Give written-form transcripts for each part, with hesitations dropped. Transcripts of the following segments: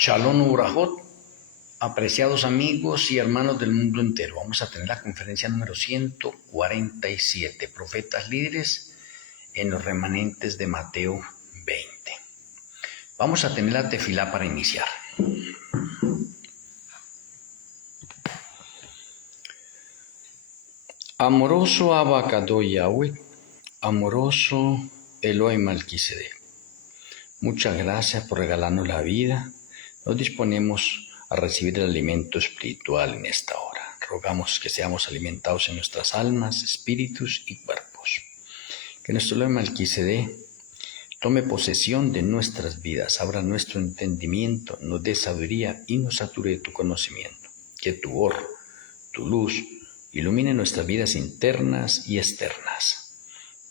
Shalom Ubrajot, apreciados amigos y hermanos del mundo entero. Vamos a tener la conferencia número 147, Profetas Líderes en los remanentes de Mateo 20. Vamos a tener la tefilá para iniciar. Amoroso Abacado Yahweh, amoroso Eloi Malquisedec. Muchas gracias por regalarnos la vida. Nos disponemos a recibir el alimento espiritual en esta hora. Rogamos que seamos alimentados en nuestras almas, espíritus y cuerpos. Que nuestro Eloi Malquisedec tome posesión de nuestras vidas, abra nuestro entendimiento, nos dé sabiduría y nos sature de tu conocimiento. Que tu or, tu luz, ilumine nuestras vidas internas y externas.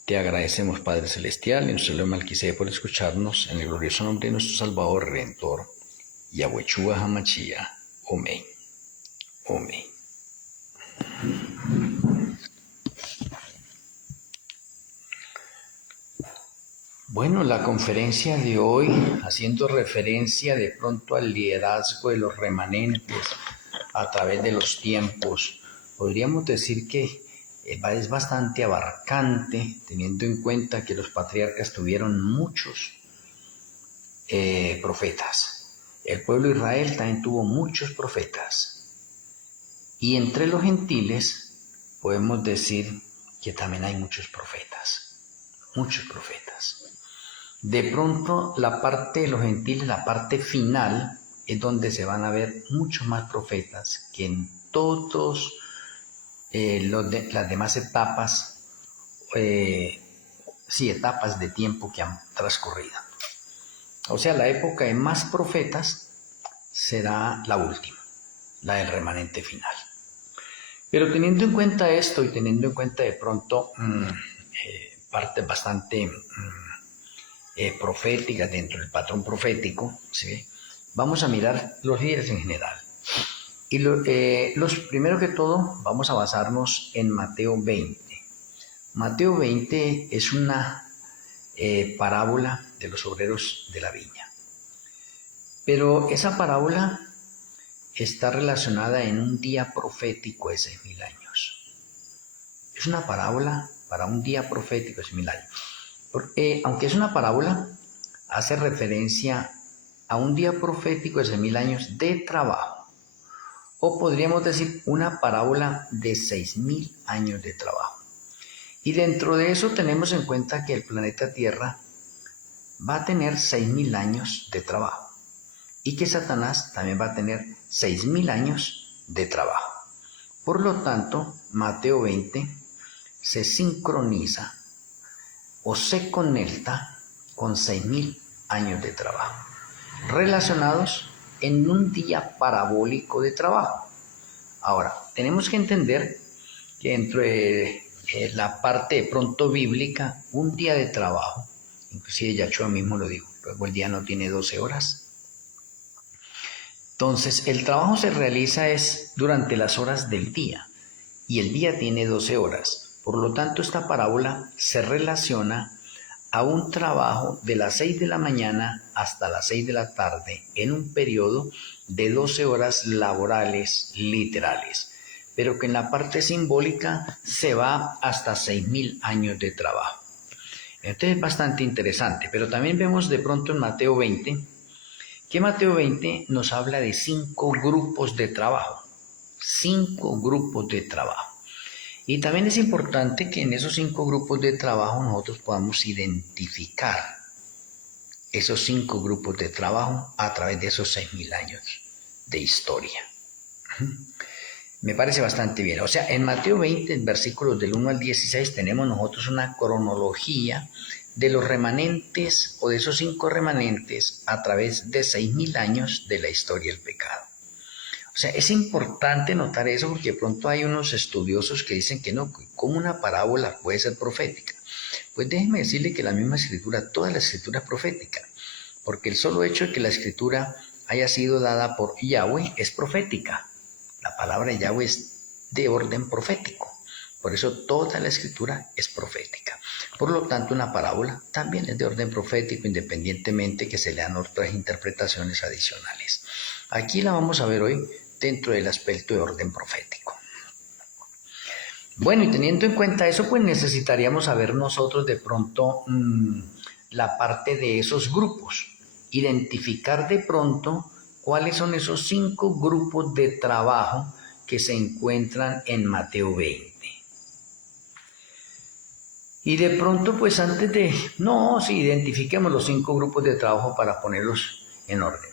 Te agradecemos, Padre Celestial, en nuestro Eloi Malquisedec, por escucharnos en el glorioso nombre de nuestro Salvador Redentor, Yahueshua Hamashiach. Amén. Amén. Bueno, la conferencia de hoy, haciendo referencia de pronto al liderazgo de los remanentes a través de los tiempos, podríamos decir que es bastante abarcante, teniendo en cuenta que los patriarcas tuvieron muchos profetas. El pueblo de Israel también tuvo muchos profetas. Y entre los gentiles podemos decir que también hay muchos profetas. Muchos profetas. De pronto la parte de los gentiles, la parte final, es donde se van a ver muchos más profetas que en todos las demás etapas, etapas de tiempo que han transcurrido. O sea, la época de más profetas será la última, la del remanente final. Pero teniendo en cuenta esto y teniendo en cuenta de pronto partes bastante proféticas dentro del patrón profético, ¿sí? Vamos a mirar los líderes en general. Y los primero que todo vamos a basarnos en Mateo 20. Mateo 20 es una parábola de los obreros de la viña. Pero esa parábola está relacionada en un día profético de 6.000 años. Es una parábola para un día profético de 6.000 años. Porque, aunque es una parábola, hace referencia a un día profético de 6.000 años de trabajo. O podríamos decir una parábola de 6.000 años de trabajo. Y dentro de eso tenemos en cuenta que el planeta Tierra va a tener 6.000 años de trabajo. Y que Satanás también va a tener 6.000 años de trabajo. Por lo tanto, Mateo 20 se sincroniza o se conecta con 6.000 años de trabajo, relacionados en un día parabólico de trabajo. Ahora, tenemos que entender que dentro de la parte de pronto bíblica, un día de trabajo, inclusive Yahshua mismo lo dijo, luego el día no tiene 12 horas. Entonces, el trabajo se realiza durante las horas del día y el día tiene 12 horas. Por lo tanto, esta parábola se relaciona a un trabajo de las 6 de la mañana hasta las 6 de la tarde en un periodo de 12 horas laborales literales, pero que en la parte simbólica se va hasta 6.000 años de trabajo. Entonces es bastante interesante, pero también vemos de pronto en Mateo 20, que Mateo 20 nos habla de 5 grupos de trabajo, 5 grupos de trabajo. Y también es importante que en esos 5 grupos de trabajo nosotros podamos identificar esos 5 grupos de trabajo a través de esos 6.000 años de historia. Me parece bastante bien. O sea, en Mateo 20, versículos del 1 al 16, tenemos nosotros una cronología de los remanentes o de esos 5 remanentes a través de 6.000 años de la historia del pecado. O sea, es importante notar eso porque de pronto hay unos estudiosos que dicen que no, ¿cómo una parábola puede ser profética? Pues déjenme decirle que la misma escritura, toda la escritura es profética, porque el solo hecho de que la escritura haya sido dada por Yahweh es profética. La palabra de Yahweh es de orden profético, por eso toda la escritura es profética. Por lo tanto, una parábola también es de orden profético, independientemente que se lean otras interpretaciones adicionales. Aquí la vamos a ver hoy dentro del aspecto de orden profético. Bueno, y teniendo en cuenta eso, pues necesitaríamos saber nosotros de pronto la parte de esos grupos, identificar de pronto cuáles son esos 5 grupos de trabajo que se encuentran en Mateo 20. Y de pronto, pues antes de... No, sí, identifiquemos los 5 grupos de trabajo para ponerlos en orden.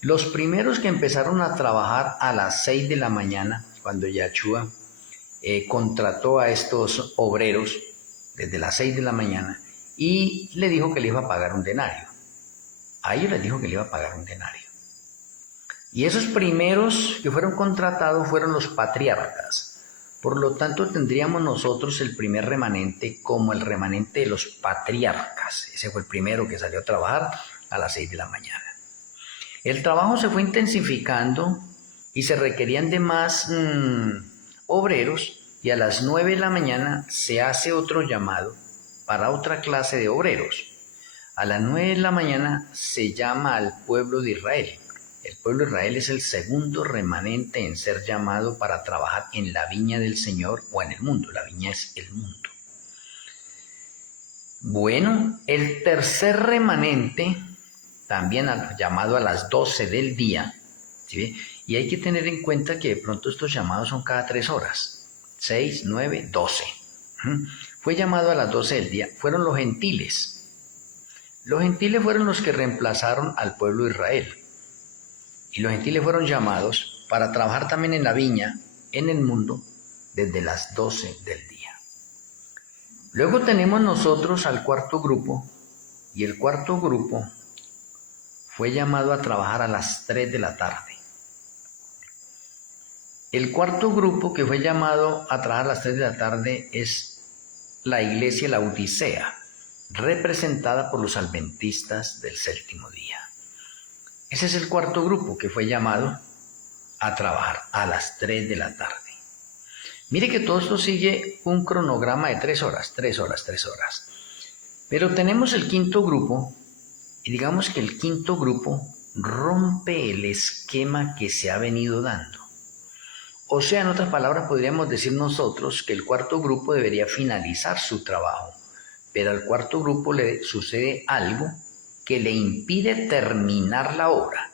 Los primeros que empezaron a trabajar a las 6 de la mañana, cuando Yahshua contrató a estos obreros desde las 6 de la mañana y le dijo que le iba a pagar un denario. A ellos les dijo que le iba a pagar un denario. Y esos primeros que fueron contratados fueron los patriarcas. Por lo tanto, tendríamos nosotros el primer remanente como el remanente de los patriarcas. Ese fue el primero que salió a trabajar a las 6 de la mañana. El trabajo se fue intensificando y se requerían de más obreros, y a las 9 de la mañana se hace otro llamado para otra clase de obreros. A las 9 de la mañana se llama al pueblo de Israel. El pueblo de Israel es el segundo remanente en ser llamado para trabajar en la viña del Señor o en el mundo. La viña es el mundo. Bueno, el tercer remanente, también llamado a las 12 del día, ¿sí? Y hay que tener en cuenta que de pronto estos llamados son cada 3 horas, 6, 9, 12. Fue llamado a las 12 del día, fueron los gentiles. Los gentiles fueron los que reemplazaron al pueblo de Israel. Y los gentiles fueron llamados para trabajar también en la viña, en el mundo, desde las 12 del día. Luego tenemos nosotros al cuarto grupo, y el cuarto grupo fue llamado a trabajar a las 3 de la tarde. El cuarto grupo que fue llamado a trabajar a las 3 de la tarde es la iglesia Laodicea, representada por los adventistas del séptimo día. Ese es el cuarto grupo que fue llamado a trabajar a las 3 de la tarde. Mire que todo esto sigue un cronograma de 3 horas, 3 horas, 3 horas. Pero tenemos el quinto grupo, y digamos que el quinto grupo rompe el esquema que se ha venido dando. O sea, en otras palabras, podríamos decir nosotros que el cuarto grupo debería finalizar su trabajo, pero al cuarto grupo le sucede algo que le impide terminar la obra.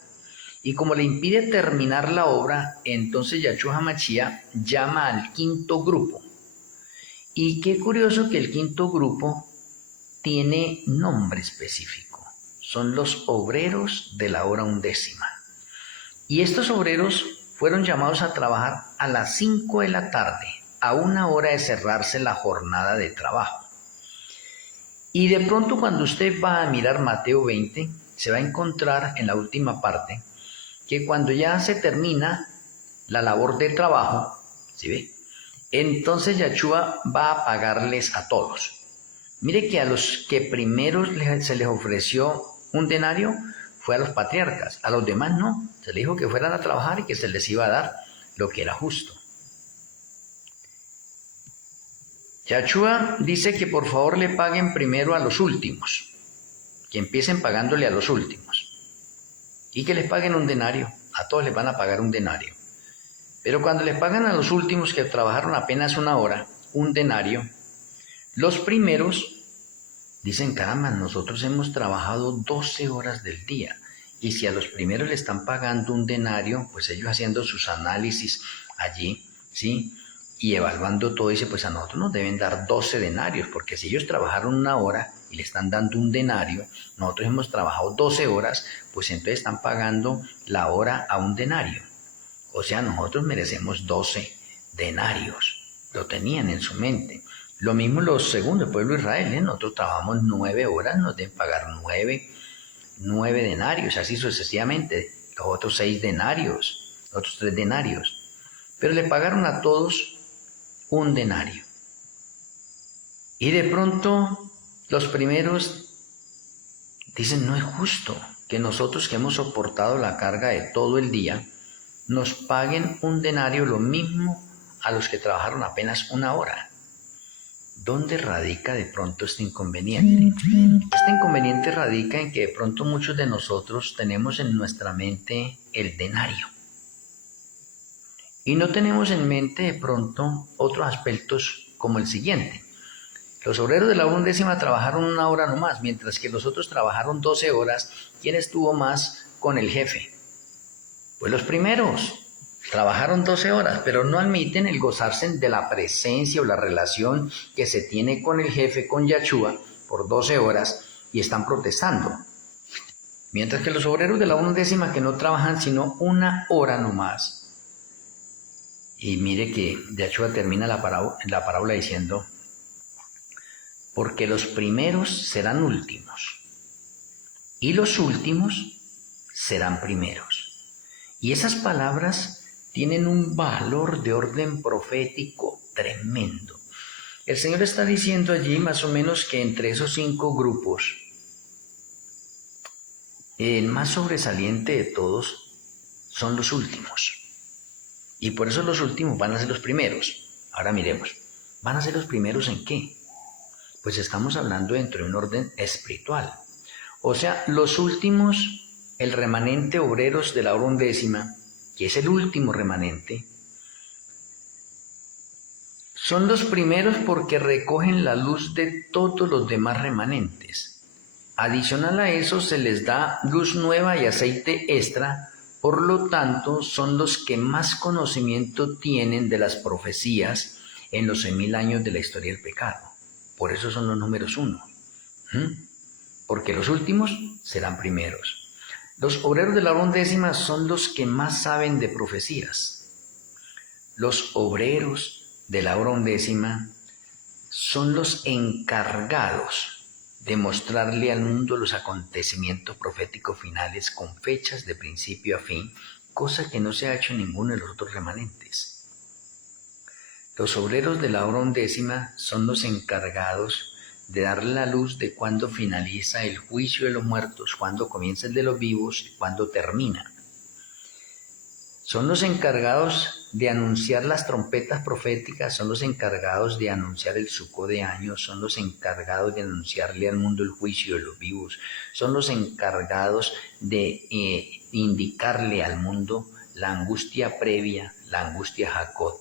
Y como le impide terminar la obra, entonces Yahshua HaMashiach llama al quinto grupo. Y qué curioso que el quinto grupo tiene nombre específico. Son los obreros de la hora 11. Y estos obreros fueron llamados a trabajar a las 5 de la tarde, a 1 hora de cerrarse la jornada de trabajo. Y de pronto cuando usted va a mirar Mateo 20, se va a encontrar en la última parte que cuando ya se termina la labor de trabajo, ¿sí ve? Entonces Yahshua va a pagarles a todos. Mire que a los que primero se les ofreció un denario fue a los patriarcas, a los demás no, se les dijo que fueran a trabajar y que se les iba a dar lo que era justo. Yahshua dice que por favor le paguen primero a los últimos, que empiecen pagándole a los últimos y que les paguen un denario, a todos les van a pagar un denario. Pero cuando les pagan a los últimos que trabajaron apenas 1 hora, un denario, los primeros dicen, caramba, nosotros hemos trabajado 12 horas del día y si a los primeros le están pagando un denario, pues ellos haciendo sus análisis allí, ¿sí? Y evaluando todo, dice, pues a nosotros nos deben dar 12 denarios, porque si ellos trabajaron 1 hora y le están dando un denario, nosotros hemos trabajado 12 horas, pues entonces están pagando la hora a un denario. O sea, nosotros merecemos 12 denarios. Lo tenían en su mente. Lo mismo los segundos, el pueblo de Israel, nosotros trabajamos 9 horas, nos deben pagar 9 denarios, así sucesivamente. Los otros 6 denarios, los otros 3 denarios. Pero le pagaron a todos un denario. Y de pronto los primeros dicen, no es justo que nosotros que hemos soportado la carga de todo el día, nos paguen un denario lo mismo a los que trabajaron apenas 1 hora. ¿Dónde radica de pronto este inconveniente? Este inconveniente radica en que de pronto muchos de nosotros tenemos en nuestra mente el denario y no tenemos en mente de pronto otros aspectos como el siguiente. Los obreros de la hora undécima trabajaron 1 hora nomás, mientras que los otros trabajaron 12 horas. ¿Quién estuvo más con el jefe? Pues los primeros. Trabajaron 12 horas, pero no admiten el gozarse de la presencia o la relación que se tiene con el jefe, con Yahshua, por 12 horas y están protestando. Mientras que los obreros de la hora undécima que no trabajan sino 1 hora nomás. Y mire que Yahshua termina la parábola diciendo, porque los primeros serán últimos y los últimos serán primeros. Y esas palabras tienen un valor de orden profético tremendo. El Señor está diciendo allí más o menos que entre esos 5 grupos, el más sobresaliente de todos son los últimos. Y por eso los últimos van a ser los primeros. Ahora miremos, ¿van a ser los primeros en qué? Pues estamos hablando dentro de un orden espiritual. O sea, los últimos, el remanente obreros de la hora undécima, que es el último remanente, son los primeros porque recogen la luz de todos los demás remanentes. Adicional a eso se les da luz nueva y aceite extra, por lo tanto son los que más conocimiento tienen de las profecías en los 6.000 años de la historia del pecado. Por eso son los números 1. Porque los últimos serán primeros. Los obreros de la hora undécima son los que más saben de profecías. Los obreros de la hora undécima son los encargados de mostrarle al mundo los acontecimientos proféticos finales con fechas de principio a fin, cosa que no se ha hecho en ninguno de los otros remanentes. Los obreros de la hora undécima son los encargados de dar la luz de cuándo finaliza el juicio de los muertos, cuándo comienza el de los vivos y cuándo termina. Son los encargados de anunciar las trompetas proféticas, son los encargados de anunciar el Sucot de años, son los encargados de anunciarle al mundo el juicio de los vivos, son los encargados de indicarle al mundo la angustia previa, la angustia Jacob.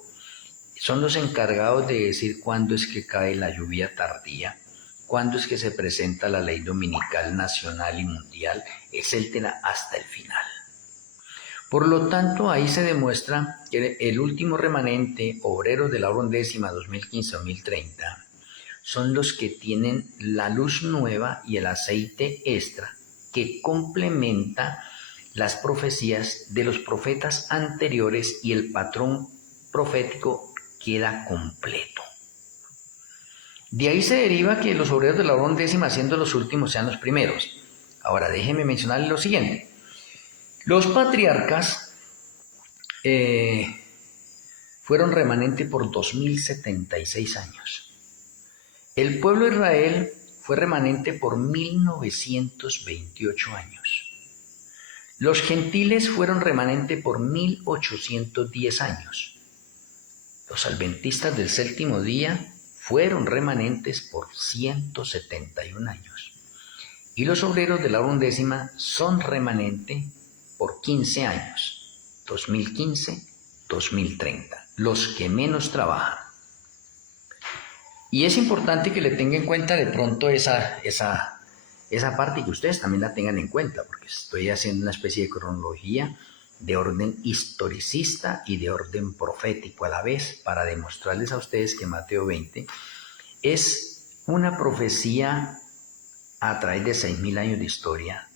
Son los encargados de decir cuándo es que cae la lluvia tardía, cuándo es que se presenta la ley dominical nacional y mundial, etcétera, hasta el final. Por lo tanto, ahí se demuestra que el último remanente, obreros de la hora undécima 2015-2030, son los que tienen la luz nueva y el aceite extra que complementa las profecías de los profetas anteriores y el patrón profético queda completo. De ahí se deriva que los obreros de la hora undécima, siendo los últimos, sean los primeros. Ahora, déjenme mencionarles lo siguiente. Los patriarcas fueron remanente por 2076 años. El pueblo de Israel fue remanente por 1928 años. Los gentiles fueron remanente por 1810 años. Los adventistas del séptimo día fueron remanentes por 171 años. Y los obreros de la hora undécima son remanente por 15 años, 2015-2030, los que menos trabajan. Y es importante que le tengan en cuenta de pronto esa parte y que ustedes también la tengan en cuenta, porque estoy haciendo una especie de cronología de orden historicista y de orden profético a la vez, para demostrarles a ustedes que Mateo 20 es una profecía a través de 6.000 años de historia,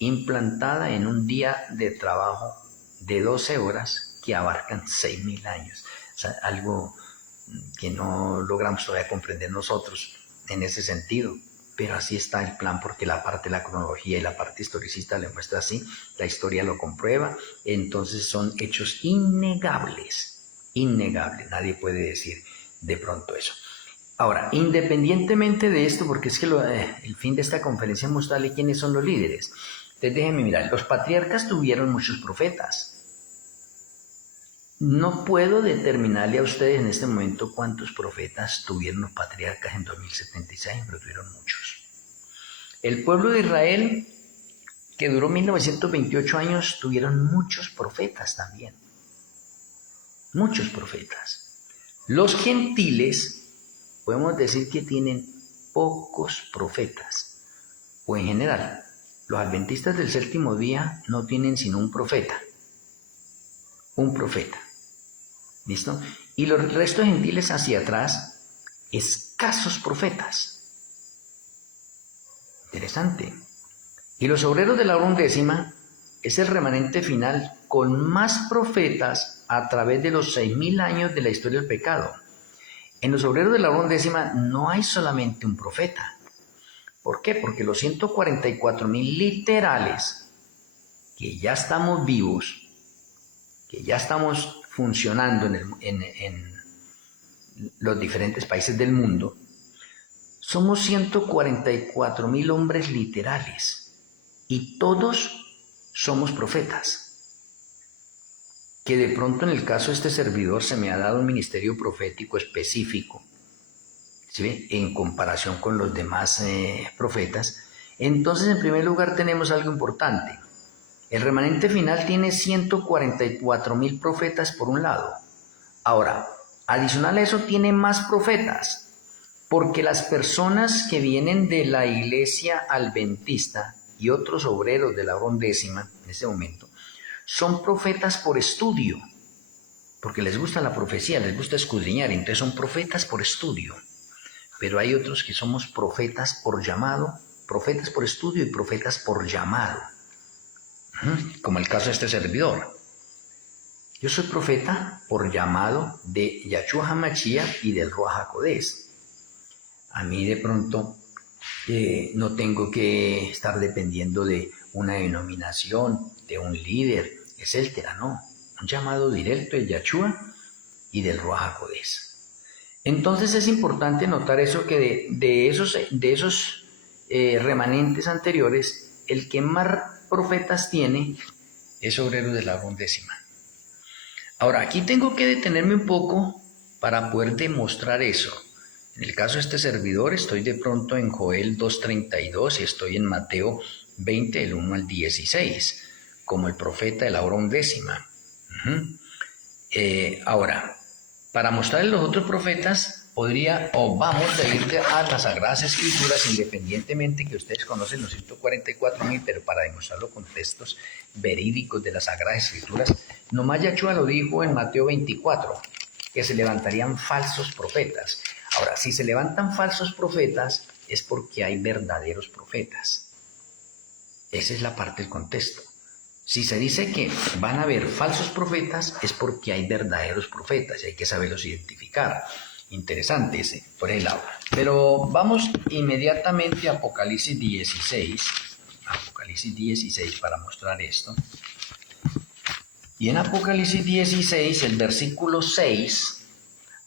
implantada en un día de trabajo de 12 horas que abarcan 6.000 años. O sea, algo que no logramos todavía comprender nosotros en ese sentido. Pero así está el plan, porque la parte de la cronología y la parte historicista le muestra así, la historia lo comprueba, entonces son hechos innegables, nadie puede decir de pronto eso. Ahora, independientemente de esto, porque es que el fin de esta conferencia es mostrarle quiénes son los líderes. Entonces déjenme mirar, los patriarcas tuvieron muchos profetas. No puedo determinarle a ustedes en este momento cuántos profetas tuvieron los patriarcas en 2076, pero tuvieron muchos. El pueblo de Israel, que duró 1928 años, tuvieron muchos profetas también. Muchos profetas. Los gentiles, podemos decir que tienen pocos profetas. O en general, los adventistas del séptimo día no tienen sino un profeta. Un profeta. ¿Listo? Y los restos gentiles hacia atrás, escasos profetas. Interesante. Y los obreros de la hora undécima es el remanente final con más profetas a través de los 6.000 años de la historia del pecado. En los obreros de la hora undécima no hay solamente un profeta. ¿Por qué? Porque los 144.000 literales que ya estamos vivos, que ya estamos funcionando en los diferentes países del mundo, somos 144.000 hombres literales y todos somos profetas. Que de pronto en el caso de este servidor se me ha dado un ministerio profético específico, ¿sí? En comparación con los demás profetas. Entonces, en primer lugar, tenemos algo importante. El remanente final tiene 144.000 profetas por un lado. Ahora, adicional a eso, tiene más profetas, porque las personas que vienen de la iglesia adventista y otros obreros de la hora undécima, en ese momento, son profetas por estudio, porque les gusta la profecía, les gusta escudriñar, entonces son profetas por estudio. Pero hay otros que somos profetas por llamado, profetas por estudio y profetas por llamado. Como el caso de este servidor. Yo soy profeta por llamado de Yahshua HaMashiach y del Ruach HaKodesh. A mí de pronto no tengo que estar dependiendo de una denominación, de un líder, etcétera, no. Un llamado directo de Yahshua y del Ruach HaKodesh. Entonces es importante notar eso, que de esos remanentes anteriores, el que más profetas tiene es obrero de la hora undécima. Ahora, aquí tengo que detenerme un poco para poder demostrar eso. En el caso de este servidor, estoy de pronto en Joel 2.32 y estoy en Mateo 20, del 1 al 16, como el profeta de la hora undécima. Ahora, para mostrarles los otros profetas, vamos a ir a las Sagradas Escrituras, independientemente que ustedes conocen los 144.000, pero para demostrarlo con textos verídicos de las Sagradas Escrituras, nomás Yahshua lo dijo en Mateo 24, que se levantarían falsos profetas. Ahora, si se levantan falsos profetas, es porque hay verdaderos profetas. Esa es la parte del contexto. Si se dice que van a haber falsos profetas, es porque hay verdaderos profetas y hay que saberlos identificar. Interesante ese, por ese lado. Pero vamos inmediatamente a Apocalipsis 16. Apocalipsis 16 para mostrar esto. Y en Apocalipsis 16, el versículo 6,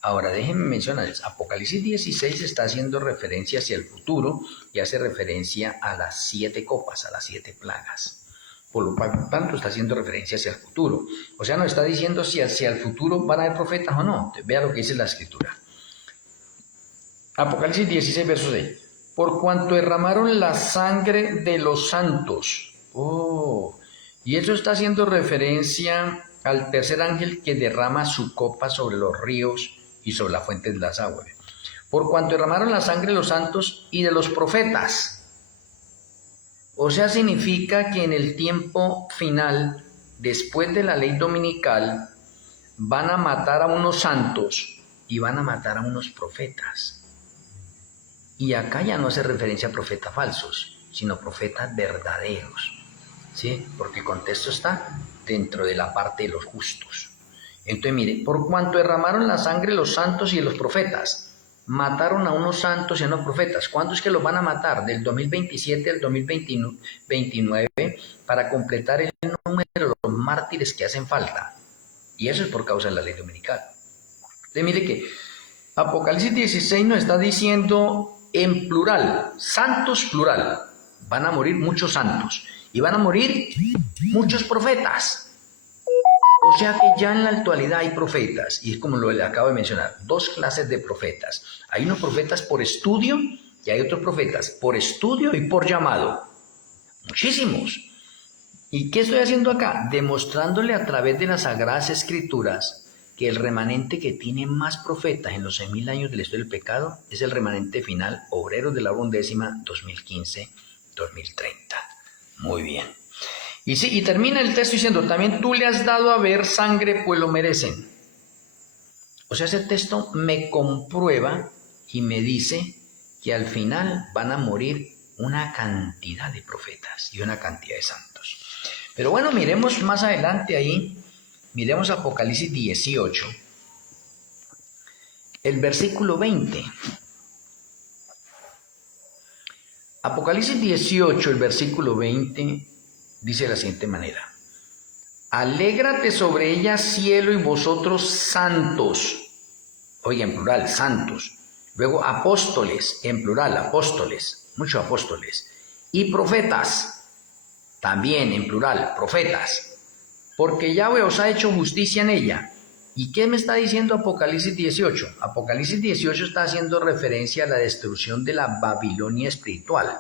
ahora déjenme mencionarles, Apocalipsis 16 está haciendo referencia hacia el futuro y hace referencia a las 7 copas, a las 7 plagas. Por lo tanto, está haciendo referencia hacia el futuro. O sea, nos está diciendo si hacia el futuro van a haber profetas o no. Vea lo que dice la Escritura. Apocalipsis 16, verso 6. Por cuanto derramaron la sangre de los santos. Y eso está haciendo referencia al tercer ángel que derrama su copa sobre los ríos y sobre la fuente de las aguas. Por cuanto derramaron la sangre de los santos y de los profetas. O sea, significa que en el tiempo final, después de la ley dominical, van a matar a unos santos y van a matar a unos profetas. Y acá ya no hace referencia a profetas falsos, sino profetas verdaderos, ¿sí? Porque el contexto está dentro de la parte de los justos. Entonces, mire, por cuanto derramaron la sangre de los santos y de los profetas, mataron a unos santos y a unos profetas. ¿Cuándo es que los van a matar? Del 2027 al 2029, para completar el número de los mártires que hacen falta. Y eso es por causa de la ley dominical. Entonces, mire que Apocalipsis 16 nos está diciendo en plural, santos plural. Van a morir muchos santos y van a morir muchos profetas. O sea que ya en la actualidad hay profetas, y es como lo le acabo de mencionar, dos clases de profetas. Hay unos profetas por estudio y hay otros profetas por estudio y por llamado. Muchísimos. ¿Y qué estoy haciendo acá? Demostrándole a través de las Sagradas Escrituras que el remanente que tiene más profetas en los 6.000 años de la historia del pecado es el remanente final, obreros de la hora undécima 2015-2030. Muy bien. Y sí, y termina el texto diciendo, también tú le has dado a ver sangre, pues lo merecen. O sea, ese texto me comprueba y me dice que al final van a morir una cantidad de profetas y una cantidad de santos. Pero bueno, miremos más adelante ahí, miremos Apocalipsis 18, el versículo 20. Apocalipsis 18, el versículo 20, dice de la siguiente manera. Alégrate sobre ella, cielo, y vosotros santos. Oiga, en plural, santos. Luego apóstoles, en plural, apóstoles, muchos apóstoles. Y profetas, también en plural, profetas. Porque Yahweh os ha hecho justicia en ella. ¿Y qué me está diciendo Apocalipsis 18? Apocalipsis 18 está haciendo referencia a la destrucción de la Babilonia espiritual.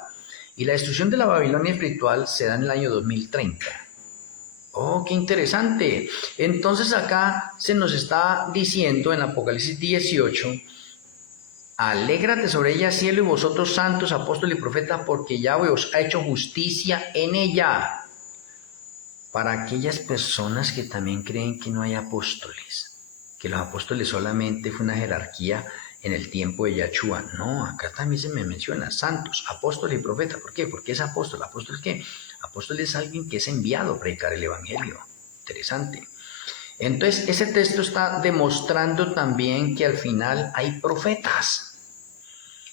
Y la destrucción de la Babilonia espiritual se da en el año 2030. Oh, qué interesante. Entonces acá se nos está diciendo en Apocalipsis 18, alégrate sobre ella, cielo, y vosotros santos, apóstoles y profetas, porque Yahweh os ha hecho justicia en ella. Para aquellas personas que también creen que no hay apóstoles, que los apóstoles solamente fue una jerarquía en el tiempo de Yahshua. No, acá también se me menciona santos, apóstoles y profetas. ¿Por qué? Porque es apóstol. ¿Apóstol qué? Apóstol es alguien que es enviado a predicar el evangelio. Interesante. Entonces, ese texto está demostrando también que al final hay profetas.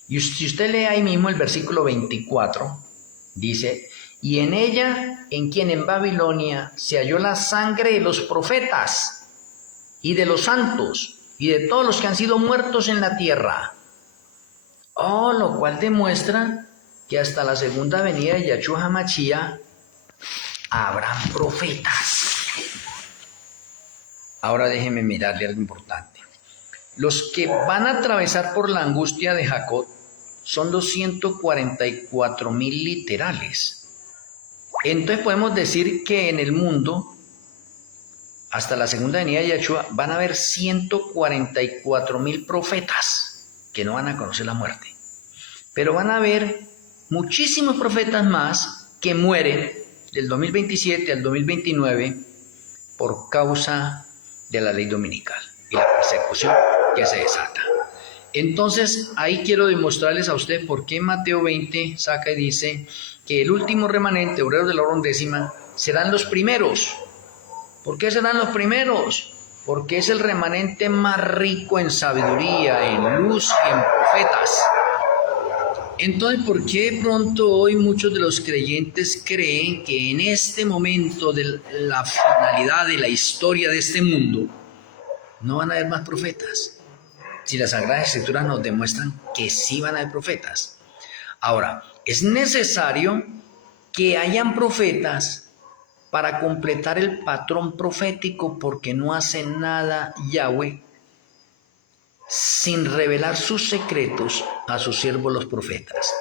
Y si usted lee ahí mismo el versículo 24, dice, y en ella, en quien en Babilonia se halló la sangre de los profetas y de los santos y de todos los que han sido muertos en la tierra. Oh, lo cual demuestra que hasta la segunda venida de Yahshua HaMashiach habrán profetas. Ahora déjeme mirarle algo importante. Los que van a atravesar por la angustia de Jacob son los 144,000 literales. Entonces podemos decir que en el mundo, hasta la segunda venida de Yahshua, van a haber 144,000 profetas que no van a conocer la muerte. Pero van a haber muchísimos profetas más que mueren del 2027 al 2029 por causa de la ley dominical y la persecución que se desata. Entonces, ahí quiero demostrarles a ustedes por qué Mateo 20 saca y dice que el último remanente, obreros de la hora undécima, serán los primeros. ¿Por qué serán los primeros? Porque es el remanente más rico en sabiduría, en luz y en profetas. Entonces, ¿por qué de pronto hoy muchos de los creyentes creen que en este momento de la finalidad de la historia de este mundo no van a haber más profetas? Si las Sagradas Escrituras nos demuestran que sí van a haber profetas. Ahora, es necesario que hayan profetas para completar el patrón profético, porque no hace nada Yahweh sin revelar sus secretos a sus siervos los profetas.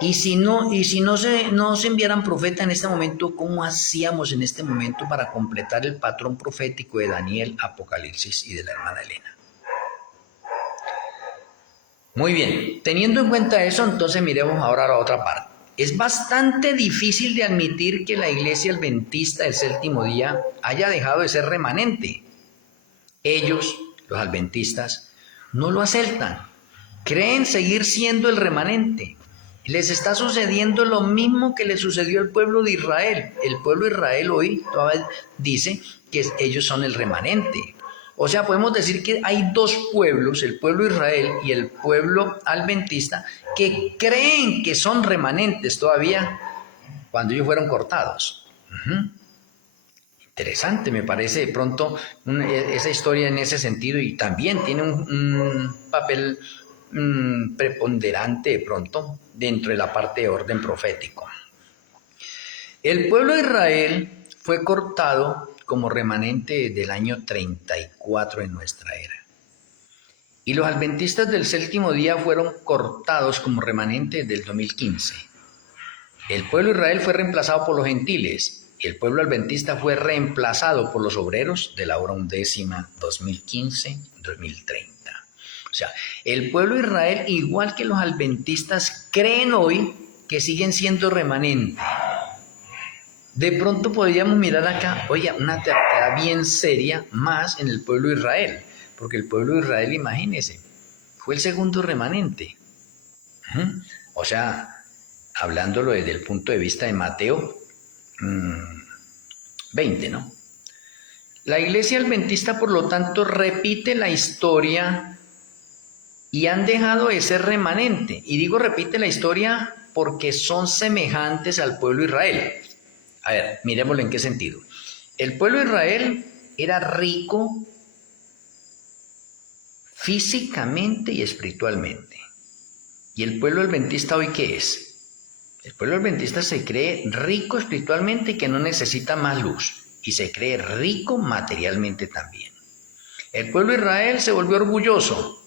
Y si no se enviaran profetas en este momento, ¿cómo hacíamos en este momento para completar el patrón profético de Daniel, Apocalipsis y de la hermana Elena? Muy bien, teniendo en cuenta eso, entonces miremos ahora a la otra parte. Es bastante difícil de admitir que la iglesia adventista del séptimo día haya dejado de ser remanente. Ellos, los adventistas, no lo aceptan. Creen seguir siendo el remanente. Les está sucediendo lo mismo que le sucedió al pueblo de Israel. El pueblo de Israel hoy todavía dice que ellos son el remanente. O sea, podemos decir que hay dos pueblos, el pueblo de Israel y el pueblo adventista, que creen que son remanentes todavía cuando ellos fueron cortados. Interesante, me parece de pronto esa historia en ese sentido, y también tiene un papel preponderante de pronto dentro de la parte de orden profético. El pueblo de Israel fue cortado como remanente del año 34 en nuestra era. Y los adventistas del séptimo día fueron cortados como remanente del 2015. El pueblo de Israel fue reemplazado por los gentiles y el pueblo adventista fue reemplazado por los obreros de la hora undécima 2015-2030. O sea, el pueblo de Israel, igual que los adventistas, creen hoy que siguen siendo remanente. De pronto podríamos mirar acá, oye, una terquedad bien seria más en el pueblo de Israel, porque el pueblo de Israel, imagínense, fue el segundo remanente. O sea, hablándolo desde el punto de vista de Mateo 20, ¿no? La iglesia adventista, por lo tanto, repite la historia y han dejado de ser remanente. Y digo repite la historia porque son semejantes al pueblo de Israel. A ver, miremoslo en qué sentido. El pueblo de Israel era rico físicamente y espiritualmente. ¿Y el pueblo adventista hoy qué es? El pueblo adventista se cree rico espiritualmente y que no necesita más luz. Y se cree rico materialmente también. El pueblo de Israel se volvió orgulloso.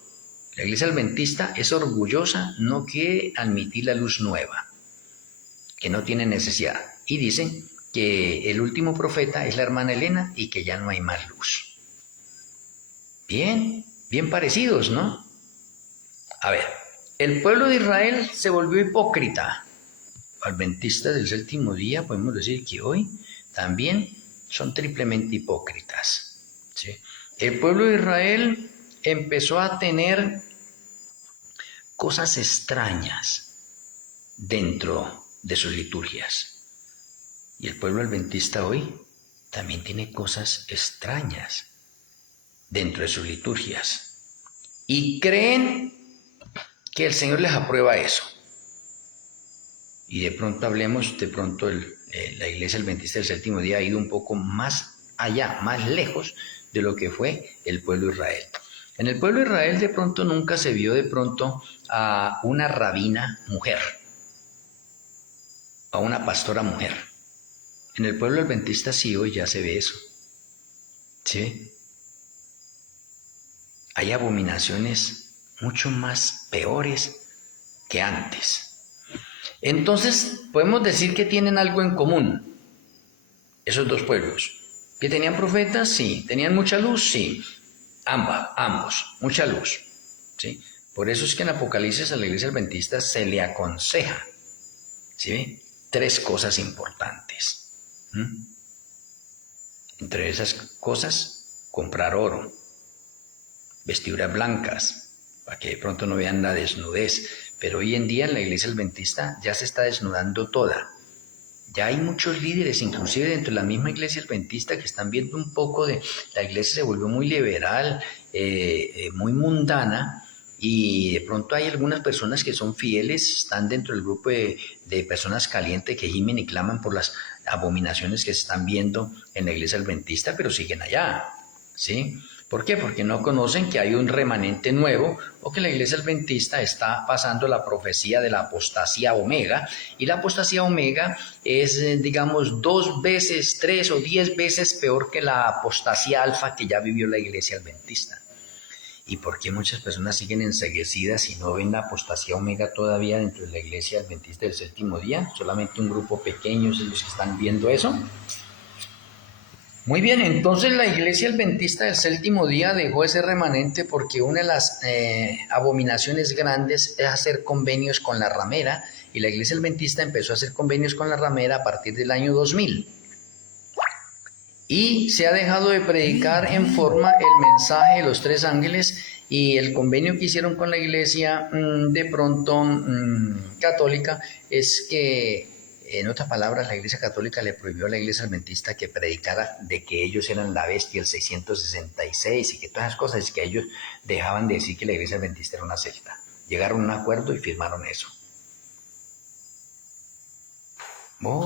La iglesia adventista es orgullosa, no quiere admitir la luz nueva, que no tiene necesidad. Y dicen que el último profeta es la hermana Elena y que ya no hay más luz. Bien parecidos, ¿no? A ver, el pueblo de Israel se volvió hipócrita. Adventistas del séptimo día, podemos decir que hoy también son triplemente hipócritas, ¿sí? El pueblo de Israel empezó a tener cosas extrañas dentro de sus liturgias. Y el pueblo adventista hoy también tiene cosas extrañas dentro de sus liturgias. Y creen que el Señor les aprueba eso. Y de pronto hablemos, la iglesia adventista del séptimo día ha ido un poco más allá, más lejos de lo que fue el pueblo de Israel. En el pueblo de Israel de pronto nunca se vio de pronto a una rabina mujer, a una pastora mujer. En el pueblo adventista sí hoy ya se ve eso. ¿Sí? Hay abominaciones mucho más peores que antes. Entonces podemos decir que tienen algo en común esos dos pueblos. ¿Que tenían profetas? Sí. ¿Tenían mucha luz? Sí. Ambos, mucha luz. ¿Sí? Por eso es que en Apocalipsis a la iglesia adventista se le aconseja, ¿sí?, 3 cosas importantes. Entre esas cosas, comprar oro, vestiduras blancas, para que de pronto no vean la desnudez. Pero hoy en día en la iglesia adventista ya se está desnudando toda. Ya hay muchos líderes, inclusive dentro de la misma iglesia adventista, que están viendo un poco de... La iglesia se volvió muy liberal, muy mundana, y de pronto hay algunas personas que son fieles, están dentro del grupo de personas calientes que gimen y claman por las abominaciones que se están viendo en la iglesia adventista, pero siguen allá, ¿sí? ¿Por qué? Porque no conocen que hay un remanente nuevo o que la iglesia adventista está pasando la profecía de la apostasía omega, y la apostasía omega es, digamos, 2 veces, 3 o 10 veces peor que la apostasía alfa que ya vivió la iglesia adventista. ¿Y por qué muchas personas siguen enceguecidas y no ven la apostasía omega todavía dentro de la iglesia adventista del séptimo día? Solamente un grupo pequeño es los que están viendo eso. Muy bien, entonces la iglesia adventista del séptimo día dejó ese remanente porque una de las abominaciones grandes es hacer convenios con la ramera, y la iglesia adventista empezó a hacer convenios con la ramera a partir del año 2000. Y se ha dejado de predicar en forma el mensaje de los 3 ángeles, y el convenio que hicieron con la iglesia de pronto católica es que, en otras palabras, la iglesia católica le prohibió a la iglesia adventista que predicara de que ellos eran la bestia, el 666, y que todas esas cosas, es que ellos dejaban de decir que la iglesia adventista era una secta. Llegaron a un acuerdo y firmaron eso.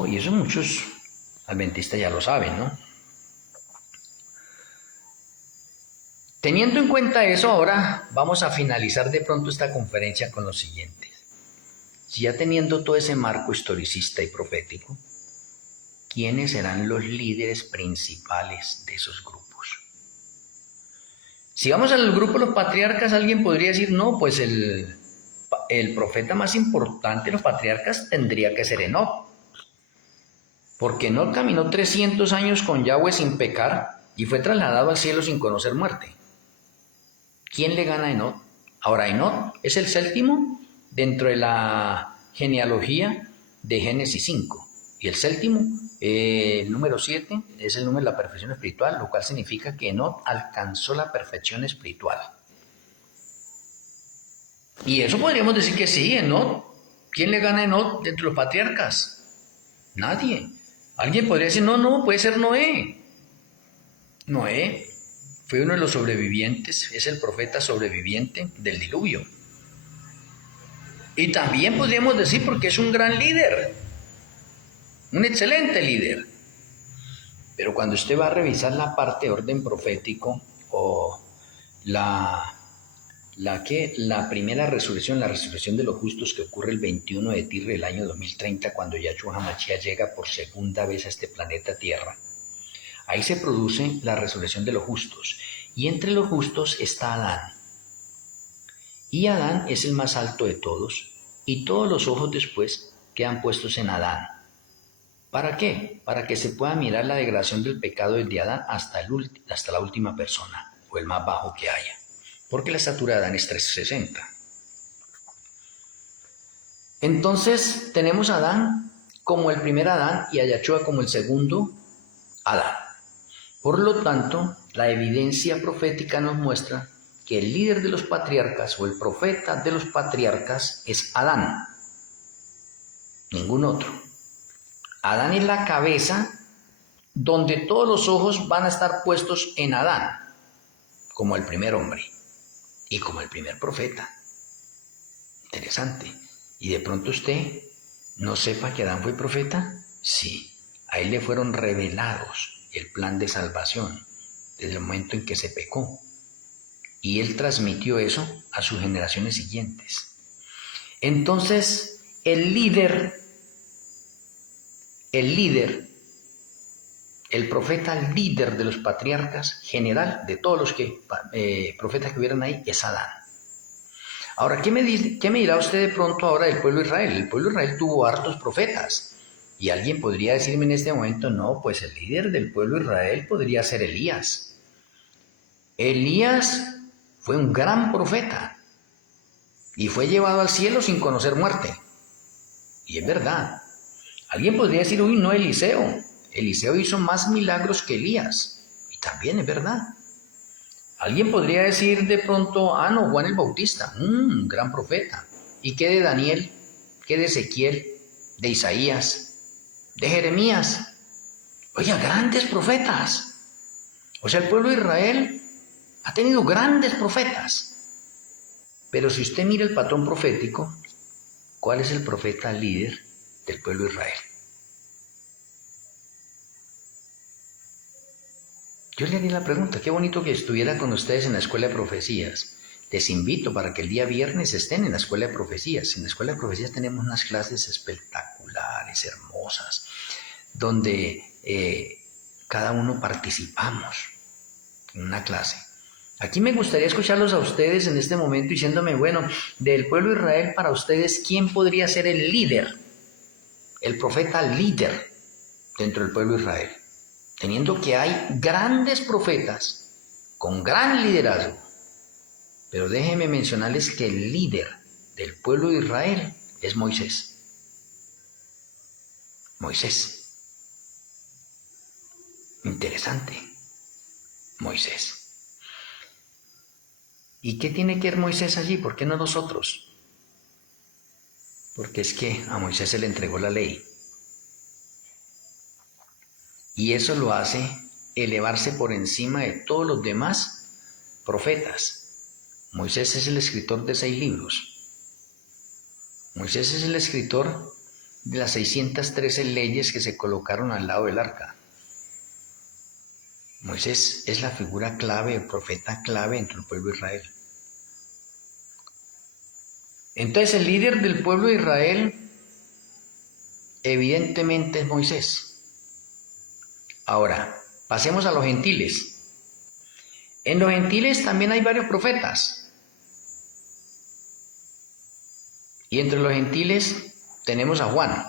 Y eso muchos adventistas ya lo saben, ¿no? Teniendo en cuenta eso, ahora vamos a finalizar de pronto esta conferencia con lo siguiente. Si ya teniendo todo ese marco historicista y profético, quiénes serán los líderes principales de esos grupos. Si vamos al grupo de los patriarcas, alguien podría decir, no, pues el profeta más importante de los patriarcas tendría que ser Enoc, porque Enoc caminó 300 años con Yahweh sin pecar y fue trasladado al cielo sin conocer muerte. ¿Quién le gana a Enoc? Ahora, Enoc es el séptimo dentro de la genealogía de Génesis 5. Y el séptimo, el número 7, es el número de la perfección espiritual, lo cual significa que Enoc alcanzó la perfección espiritual. Y eso podríamos decir que sí, Enoc. ¿Quién le gana a Enoc dentro de los patriarcas? Nadie. Alguien podría decir, no, puede ser Noé. Noé fue uno de los sobrevivientes, es el profeta sobreviviente del diluvio. Y también podríamos decir porque es un gran líder, un excelente líder. Pero cuando usted va a revisar la parte de orden profético o la primera resurrección, la resurrección de los justos que ocurre el 21 de Tir del año 2030, cuando Yahshua HaMashiach llega por segunda vez a este planeta Tierra, ahí se produce la resurrección de los justos. Y entre los justos está Adán. Y Adán es el más alto de todos, y todos los ojos después quedan puestos en Adán. ¿Para qué? Para que se pueda mirar la degradación del pecado desde Adán hasta la última persona, o el más bajo que haya. Porque la estatura de Adán es 360. Entonces tenemos a Adán como el primer Adán y a Yahshua como el segundo Adán. Por lo tanto, la evidencia profética nos muestra que el líder de los patriarcas o el profeta de los patriarcas es Adán, ningún otro. Adán es la cabeza donde todos los ojos van a estar puestos en Adán, como el primer hombre y como el primer profeta. Interesante. ¿Y de pronto usted no sepa que Adán fue profeta? Sí, a él le fueron revelados el plan de salvación desde el momento en que se pecó. Y él transmitió eso a sus generaciones siguientes. Entonces, el profeta líder de los patriarcas, general de todos los profetas que hubieran ahí, es Adán. Ahora, ¿qué me dirá usted de pronto ahora del pueblo de Israel? El pueblo de Israel tuvo hartos profetas. Y alguien podría decirme en este momento, no, pues el líder del pueblo de Israel podría ser Elías. Elías fue un gran profeta y fue llevado al cielo sin conocer muerte. Y es verdad. Alguien podría decir, uy, no, Eliseo. Eliseo hizo más milagros que Elías. Y también es verdad. Alguien podría decir de pronto, no, Juan el Bautista, un gran profeta. ¿Y qué de Daniel? ¿Qué de Ezequiel? ¿De Isaías? ¿De Jeremías? Oiga, grandes profetas. O sea, el pueblo de Israel ha tenido grandes profetas. Pero si usted mira el patrón profético, ¿cuál es el profeta líder del pueblo de Israel? Yo le haría la pregunta, qué bonito que estuviera con ustedes en la escuela de profecías. Les invito para que el día viernes estén en la escuela de profecías. En la escuela de profecías tenemos unas clases espectaculares, hermosas, donde cada uno participamos en una clase. Aquí me gustaría escucharlos a ustedes en este momento diciéndome, bueno, del pueblo de Israel para ustedes, ¿quién podría ser el líder, el profeta líder dentro del pueblo de Israel? Teniendo que hay grandes profetas con gran liderazgo. Pero déjenme mencionarles que el líder del pueblo de Israel es Moisés. Moisés. Interesante. Moisés. ¿Y qué tiene que ver Moisés allí? ¿Por qué no nosotros? Porque es que a Moisés se le entregó la ley. Y eso lo hace elevarse por encima de todos los demás profetas. Moisés es el escritor de 6 libros. Moisés es el escritor de las 613 leyes que se colocaron al lado del arca. Moisés es la figura clave, el profeta clave entre el pueblo de Israel. Entonces el líder del pueblo de Israel evidentemente es Moisés. Ahora, pasemos a los gentiles. En los gentiles también hay varios profetas. Y entre los gentiles tenemos a Juan,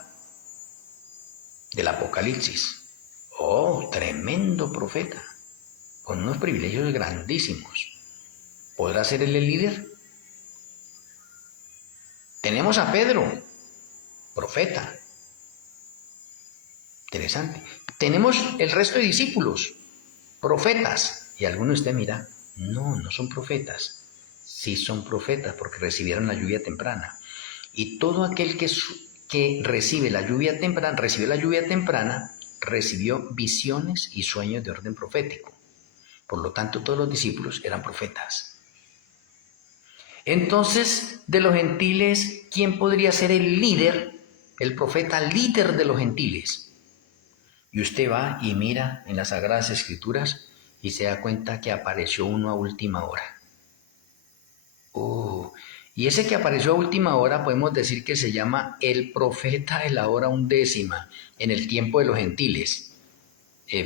del Apocalipsis. Oh, tremendo profeta, con unos privilegios grandísimos. ¿Podrá ser él el líder? Tenemos a Pedro, profeta. Interesante. Tenemos el resto de discípulos, profetas. Y alguno de ustedes mira, no son profetas. Sí son profetas porque recibieron la lluvia temprana. Y todo aquel que recibió la lluvia temprana, recibió visiones y sueños de orden profético. Por lo tanto, todos los discípulos eran profetas. Entonces, de los gentiles, ¿quién podría ser el líder, el profeta líder de los gentiles? Y usted va y mira en las Sagradas Escrituras y se da cuenta que apareció uno a última hora. Y ese que apareció a última hora podemos decir que se llama el profeta de la hora undécima en el tiempo de los gentiles,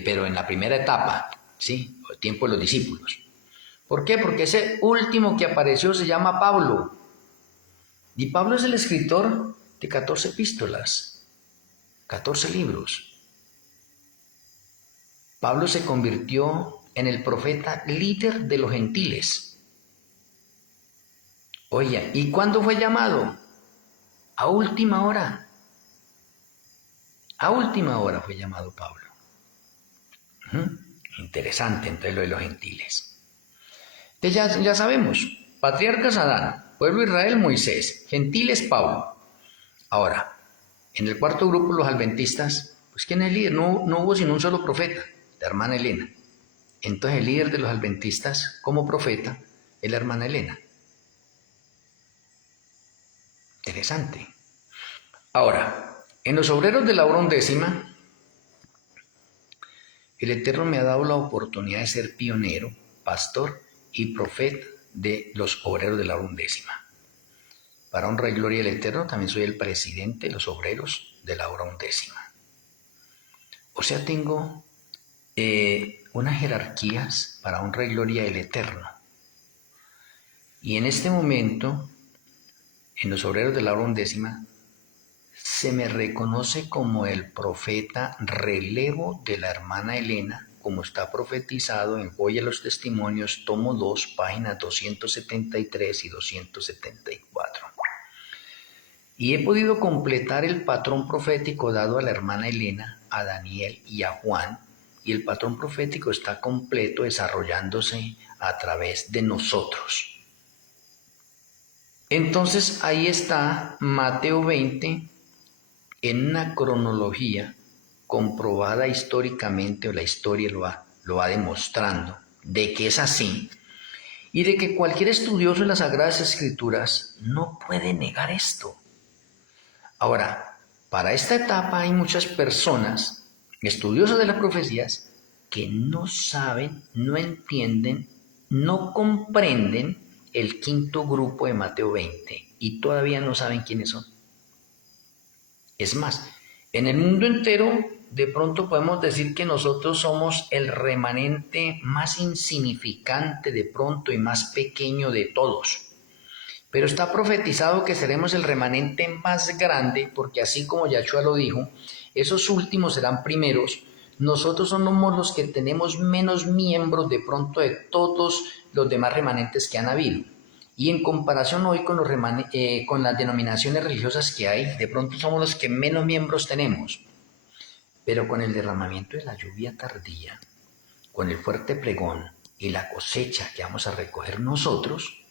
pero en la primera etapa, ¿sí? El tiempo de los discípulos. ¿Por qué? Porque ese último que apareció se llama Pablo. Y Pablo es el escritor de 14 epístolas, 14 libros. Pablo se convirtió en el profeta líder de los gentiles. Oye, ¿y cuándo fue llamado? A última hora. A última hora fue llamado Pablo. Interesante entonces lo de los gentiles. Entonces ya sabemos, patriarcas Adán, pueblo Israel Moisés, gentiles Pablo. Ahora, en el cuarto grupo los adventistas, pues ¿quién es el líder? No hubo sino un solo profeta, la hermana Elena. Entonces el líder de los adventistas como profeta es la hermana Elena. Interesante. Ahora, en los obreros de la hora undécima, el Eterno me ha dado la oportunidad de ser pionero, pastor y profeta de los obreros de la hora undécima. Para honra y gloria del Eterno, también soy el presidente de los obreros de la hora undécima. O sea, tengo unas jerarquías para honra y gloria del Eterno. Y en este momento, en los obreros de la hora undécima, se me reconoce como el profeta relevo de la hermana Elena, como está profetizado en Joya de los Testimonios, tomo 2, páginas 273 y 274. Y he podido completar el patrón profético dado a la hermana Elena, a Daniel y a Juan, y el patrón profético está completo desarrollándose a través de nosotros. Entonces ahí está Mateo 20 en una cronología comprobada históricamente, o la historia lo va demostrando, de que es así, y de que cualquier estudioso de las Sagradas Escrituras no puede negar esto. Ahora, para esta etapa hay muchas personas, estudiosas de las profecías, que no saben, no entienden, no comprenden el quinto grupo de Mateo 20 y todavía no saben quiénes son. Es más, en el mundo entero de pronto podemos decir que nosotros somos el remanente más insignificante de pronto y más pequeño de todos. Pero está profetizado que seremos el remanente más grande, porque así como Yahshua lo dijo, esos últimos serán primeros. Nosotros somos los que tenemos menos miembros de pronto de todos los demás remanentes que han habido. Y en comparación hoy con, con las denominaciones religiosas que hay, de pronto somos los que menos miembros tenemos. Pero con el derramamiento de la lluvia tardía, con el fuerte pregón y la cosecha que vamos a recoger nosotros,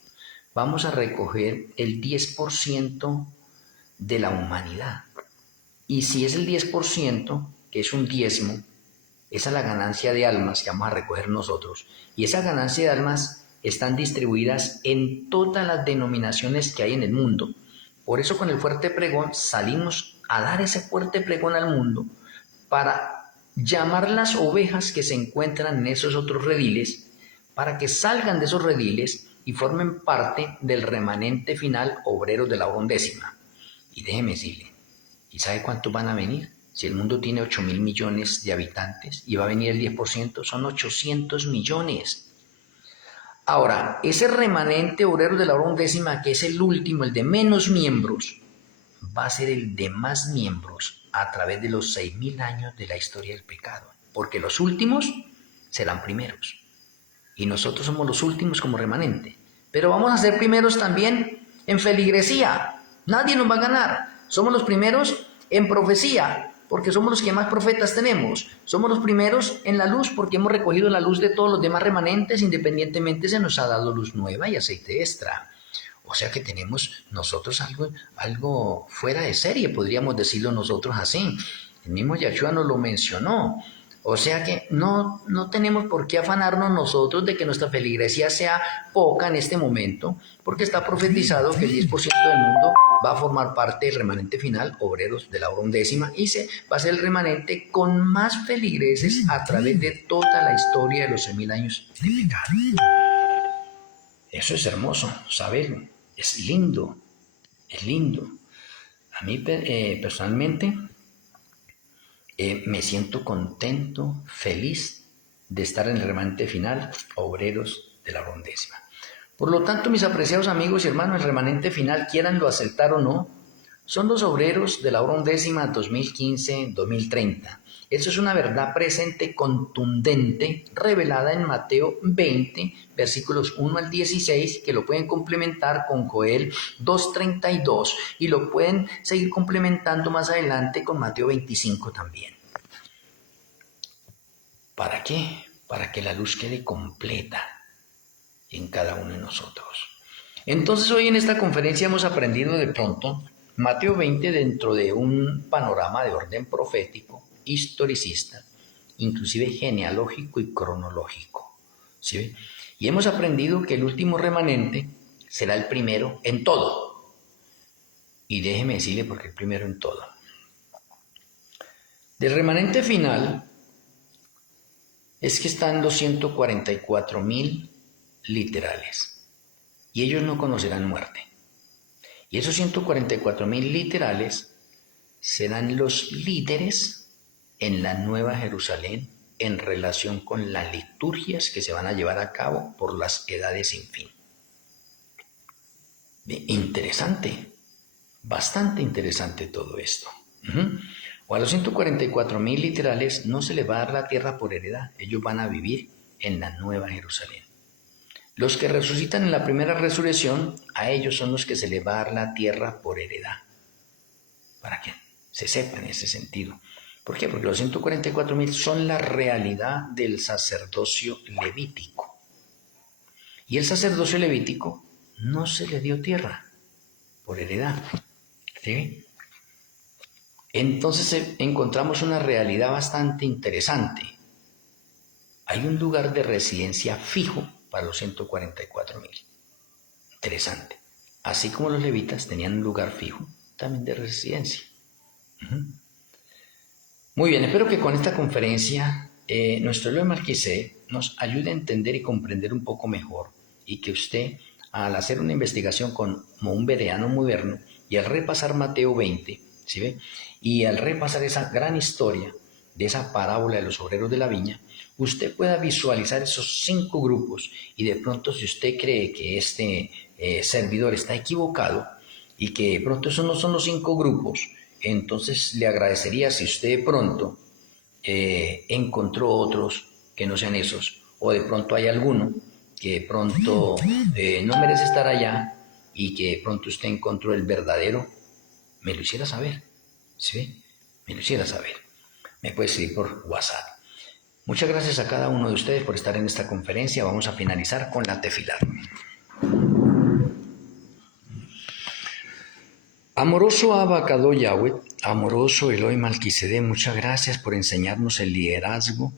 vamos a recoger el 10% de la humanidad. Y si es el 10%, que es un diezmo, esa es la ganancia de almas que vamos a recoger nosotros. Y esa ganancia de almas están distribuidas en todas las denominaciones que hay en el mundo. Por eso con el fuerte pregón salimos a dar ese fuerte pregón al mundo para llamar las ovejas que se encuentran en esos otros rediles, para que salgan de esos rediles y formen parte del remanente final obreros de la hora undécima. Y déjeme decirle, ¿y sabe cuántos van a venir? Si el mundo tiene 8.000 millones de habitantes y va a venir el 10%, son 800 millones. Ahora, ese remanente obrero de la hora undécima, que es el último, el de menos miembros, va a ser el de más miembros a través de los 6.000 años de la historia del pecado. Porque los últimos serán primeros. Y nosotros somos los últimos como remanente. Pero vamos a ser primeros también en feligresía. Nadie nos va a ganar. Somos los primeros en profecía, porque somos los que más profetas tenemos. Somos los primeros en la luz, porque hemos recogido la luz de todos los demás remanentes, independientemente se nos ha dado luz nueva y aceite extra. O sea que tenemos nosotros algo fuera de serie, podríamos decirlo nosotros así. El mismo Yahshua nos lo mencionó. O sea que no tenemos por qué afanarnos nosotros de que nuestra feligresía sea poca en este momento, porque está profetizado que el 10% del mundo va a formar parte del remanente final, obreros de la hora undécima, y va a ser el remanente con más feligreses a través de toda la historia de los 6.000 años de pecado. Eso es hermoso, saberlo, es lindo, es lindo. A mí personalmente me siento contento, feliz de estar en el remanente final, obreros de la hora undécima. Por lo tanto, mis apreciados amigos y hermanos, el remanente final, quieranlo aceptar o no, son los obreros de la hora undécima 2015-2030. Eso es una verdad presente, contundente, revelada en Mateo 20, versículos 1 al 16, que lo pueden complementar con Joel 2:32 y lo pueden seguir complementando más adelante con Mateo 25 también. ¿Para qué? Para que la luz quede completa en cada uno de nosotros. Entonces hoy en esta conferencia hemos aprendido de pronto Mateo 20 dentro de un panorama de orden profético, historicista, inclusive genealógico y cronológico. ¿Sí? Y hemos aprendido que el último remanente será el primero en todo. Y déjeme decirle por qué el primero en todo. Del remanente final es que están los 144.000 literales. Y ellos no conocerán muerte. Y esos 144.000 literales serán los líderes en la Nueva Jerusalén en relación con las liturgias que se van a llevar a cabo por las edades sin fin. Interesante, bastante interesante todo esto. O a los 144.000 literales no se les va a dar la tierra por heredad, ellos van a vivir en la Nueva Jerusalén. Los que resucitan en la primera resurrección, a ellos son los que se les va a dar la tierra por heredad. Para que se sepa en ese sentido. ¿Por qué? Porque los 144.000 son la realidad del sacerdocio levítico. Y el sacerdocio levítico no se le dio tierra por heredad. ¿Sí? Entonces encontramos una realidad bastante interesante. Hay un lugar de residencia fijo para los 144.000. Interesante. Así como los levitas tenían un lugar fijo, también de residencia. Muy bien, espero que con esta conferencia nuestro Elohim Melquisedec nos ayude a entender y comprender un poco mejor y que usted, al hacer una investigación como un bereano moderno y al repasar Mateo 20, ¿sí ve? Y al repasar esa gran historia de esa parábola de los obreros de la viña, usted pueda visualizar esos 5 grupos y de pronto si usted cree que este servidor está equivocado y que de pronto esos no son los 5 grupos, entonces le agradecería si usted de pronto encontró otros que no sean esos, o de pronto hay alguno que de pronto no merece estar allá y que de pronto usted encontró el verdadero, me lo hiciera saber, ¿sí? Me lo hiciera saber. Me puede escribir por WhatsApp. Muchas gracias a cada uno de ustedes por estar en esta conferencia. Vamos a finalizar con la tefilá. Amoroso Abacado Yahweh, amoroso Elohim Melquisedec, muchas gracias por enseñarnos el liderazgo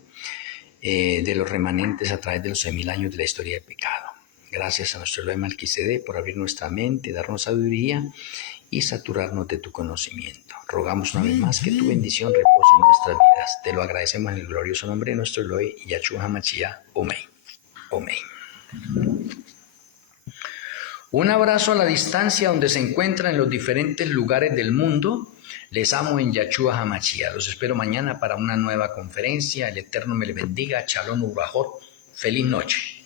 de los remanentes a través de los 6.000 años de la historia del pecado. Gracias a nuestro Elohim Melquisedec por abrir nuestra mente, darnos sabiduría y saturarnos de tu conocimiento. Rogamos una vez más que tu bendición repose en nuestras vidas. Te lo agradecemos en el glorioso nombre de nuestro Elohim, Yahshua HaMashiach. Amén. Amén. Un abrazo a la distancia donde se encuentran en los diferentes lugares del mundo Les amo en Yachua Hamashia. Los espero mañana para una nueva conferencia. El Eterno me le bendiga. Shalom Urajot. Feliz noche.